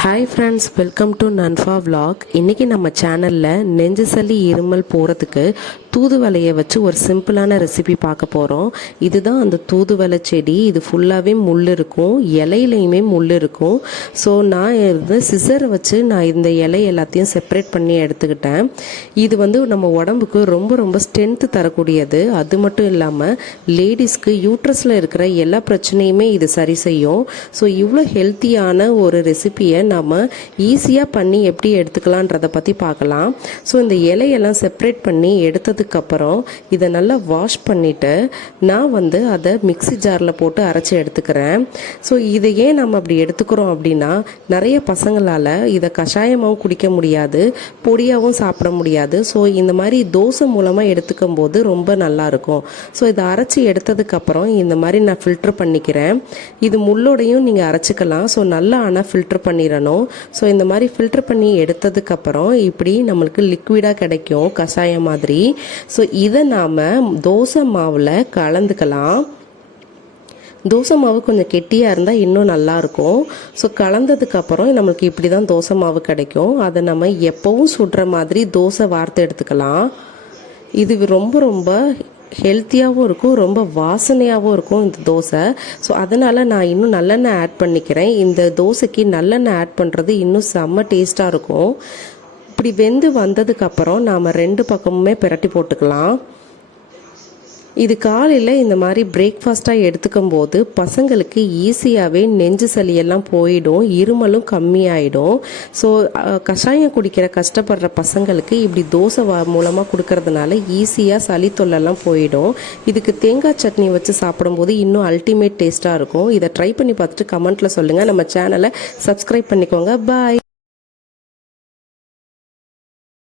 Hi friends, welcome to நன்ஃபா vlog. இன்றைக்கி நம்ம சேனலில் நெஞ்சு சளி இருமல் போகிறதுக்கு தூதுவளையை வச்சு ஒரு சிம்பிளான ரெசிபி பார்க்க போகிறோம். இதுதான் அந்த தூதுவளை செடி. இது ஃபுல்லாகவே முள் இருக்கும், இலையிலையுமே முள் இருக்கும். ஸோ நான் வந்து சிசரை வச்சு நான் இந்த இலை எல்லாத்தையும் செப்பரேட் பண்ணி எடுத்துக்கிட்டேன். இது வந்து நம்ம உடம்புக்கு ரொம்ப ரொம்ப ஸ்ட்ரென்த்து தரக்கூடியது. அது மட்டும் இல்லாமல் லேடிஸ்க்கு யூட்ரஸில் இருக்கிற எல்லா பிரச்சனையுமே இது சரி செய்யும். ஸோ இவ்வளோ ஹெல்த்தியான ஒரு ரெசிபியை நம்ம ஈஸியாக பண்ணி எப்படி எடுத்துக்கலான்றதை பற்றி பார்க்கலாம். ஸோ இந்த இலையெல்லாம் செப்பரேட் பண்ணி எடுத்ததுக்கப்புறம் இதை நல்லா வாஷ் பண்ணிவிட்டு நான் வந்து அதை மிக்ஸி ஜாரில் போட்டு அரைச்சி எடுத்துக்கிறேன். ஸோ இதை ஏன் நம்ம அப்படி எடுத்துக்கிறோம் அப்படின்னா, நிறைய பசங்களால் இதை கஷாயமாகவும் குடிக்க முடியாது, பொடியாகவும் சாப்பிட முடியாது. ஸோ இந்த மாதிரி தோசை மூலமாக எடுத்துக்கும் போது ரொம்ப நல்லாயிருக்கும். ஸோ இதை அரைச்சி எடுத்ததுக்கப்புறம் இந்த மாதிரி நான் ஃபில்ட்ரு பண்ணிக்கிறேன். இது முள்ளோடையும் நீங்கள் அரைச்சிக்கலாம். ஸோ நல்லா ஆனால் ஃபில்ட்ரு பண்ணிடணும். ஸோ இந்த மாதிரி ஃபில்டர் பண்ணி எடுத்ததுக்கப்புறம் இப்படி நம்மளுக்கு லிக்விடாக கிடைக்கும், கஷாயம் மாதிரி. ஸோ இதை நாம் தோசை மாவில் கலந்துக்கலாம். தோசை மாவு கொஞ்சம் கெட்டியாக இருந்தால் இன்னும் நல்லாயிருக்கும். ஸோ கலந்ததுக்கப்புறம் நம்மளுக்கு இப்படி தான் தோசை மாவு கிடைக்கும். அதை நம்ம எப்போவும் சுடுற மாதிரி தோசை வார்த்து எடுத்துக்கலாம். இது ரொம்ப ரொம்ப ஹெல்த்தியாகவும் இருக்கும், ரொம்ப வாசனையாகவும் இருக்கும் இந்த தோசை. ஸோ அதனால் நான் இன்னும் நல்லெண்ணெய் ஆட் பண்ணிக்கிறேன். இந்த தோசைக்கு நல்லெண்ணெய் ஆட் பண்ணுறது இன்னும் செம்ம டேஸ்ட்டாக இருக்கும். இப்படி வெந்து வந்ததுக்கப்புறம் நாம் ரெண்டு பக்கமுமே பிரட்டி போட்டுக்கலாம். இது காலையில் இந்த மாதிரி பிரேக்ஃபாஸ்ட்டாக எடுத்துக்கும் போது பசங்களுக்கு ஈஸியாகவே நெஞ்சு சளியெல்லாம் போயிடும், இருமலும் கம்மியாயிடும். ஸோ கஷாயம் குடிக்கிற கஷ்டப்படுற பசங்களுக்கு இப்படி தோசை மூலமாக கொடுக்கறதுனால ஈஸியாக சளி தொல்லெல்லாம் போயிடும். இதுக்கு தேங்காய் சட்னி வச்சு சாப்பிடும்போது இன்னும் அல்டிமேட் டேஸ்ட்டாக இருக்கும். இதை ட்ரை பண்ணி பார்த்துட்டு கமெண்ட்டில் சொல்லுங்கள். நம்ம சேனலை சப்ஸ்கிரைப் பண்ணிக்கோங்க. பாய்.